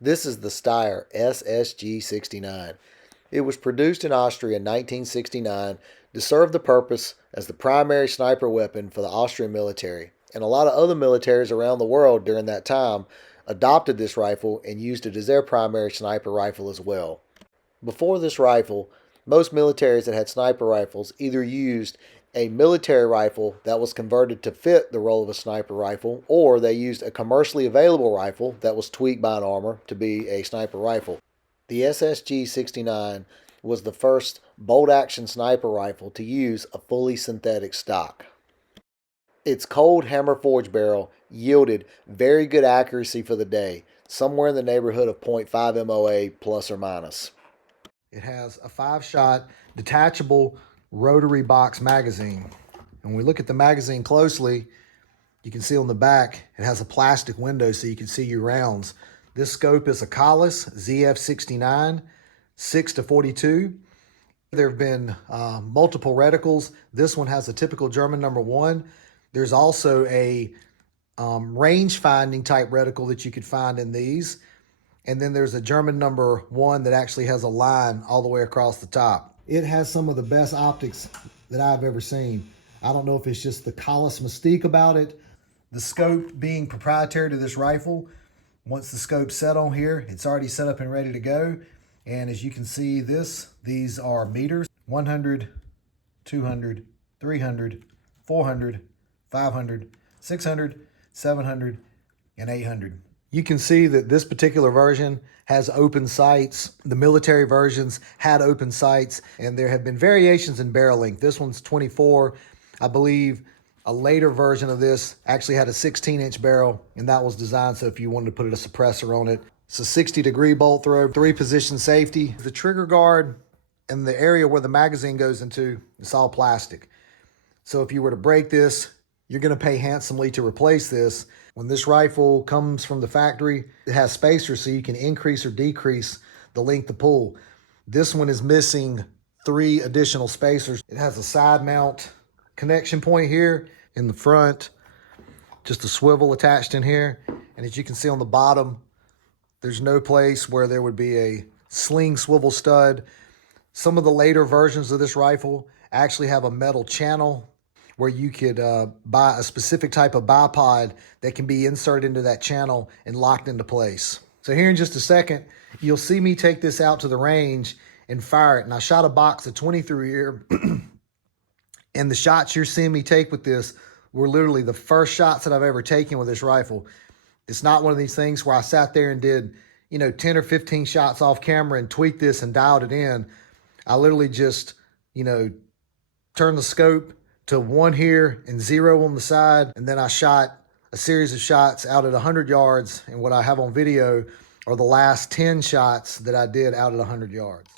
This is the Steyr SSG 69. It was produced in Austria in 1969 to serve the purpose as the primary sniper weapon for the Austrian military, and a lot of other militaries around the world during that time adopted this rifle and used it as their primary sniper rifle as well. Before this rifle, most militaries that had sniper rifles either used a military rifle that was converted to fit the role of a sniper rifle, or they used a commercially available rifle that was tweaked by an armor to be a sniper rifle. The SSG-69 was the first bolt-action sniper rifle to use a fully synthetic stock. Its cold hammer forge barrel yielded very good accuracy for the day, somewhere in the neighborhood of .5 MOA plus or minus. It has a 5-shot detachable rotary box magazine. And when we look at the magazine closely, you can see on the back it has a plastic window so you can see your rounds. This scope is a Kahles ZF69 6-42. There have been multiple reticles. This one has a typical German #1. There's also a range finding type reticle that you could find in these. And then there's a German #1 that actually has a line all the way across the top. It has some of the best optics that I've ever seen. I don't know if it's just the Kahles mystique about it. The scope being proprietary to this rifle, once the scope's set on here, it's already set up and ready to go. And as you can see these are meters: 100, 200, 300, 400, 500, 600, 700, and 800. You can see that this particular version has open sights. The military versions had open sights, and there have been variations in barrel length. This one's 24. I believe a later version of this actually had a 16-inch barrel, and that was designed so if you wanted to put a suppressor on it. It's a 60-degree bolt throw, 3-position safety. The trigger guard and the area where the magazine goes into, it's all plastic. So if you were to break this, you're going to pay handsomely to replace this. When this rifle comes from the factory, it has spacers so you can increase or decrease the length of pull. This one is missing 3 additional spacers. It has a side mount connection point here in the front, just a swivel attached in here. And as you can see on the bottom, there's no place where there would be a sling swivel stud. Some of the later versions of this rifle actually have a metal channel where you could buy a specific type of bipod that can be inserted into that channel and locked into place. So here in just a second, you'll see me take this out to the range and fire it. And I shot a box of 20 through here. And the shots you're seeing me take with this were literally the first shots that I've ever taken with this rifle. It's not one of these things where I sat there and did, 10 or 15 shots off camera and tweaked this and dialed it in. I literally just, turned the scope to 1 here and 0 on the side. And then I shot a series of shots out at 100 yards. And what I have on video are the last 10 shots that I did out at 100 yards.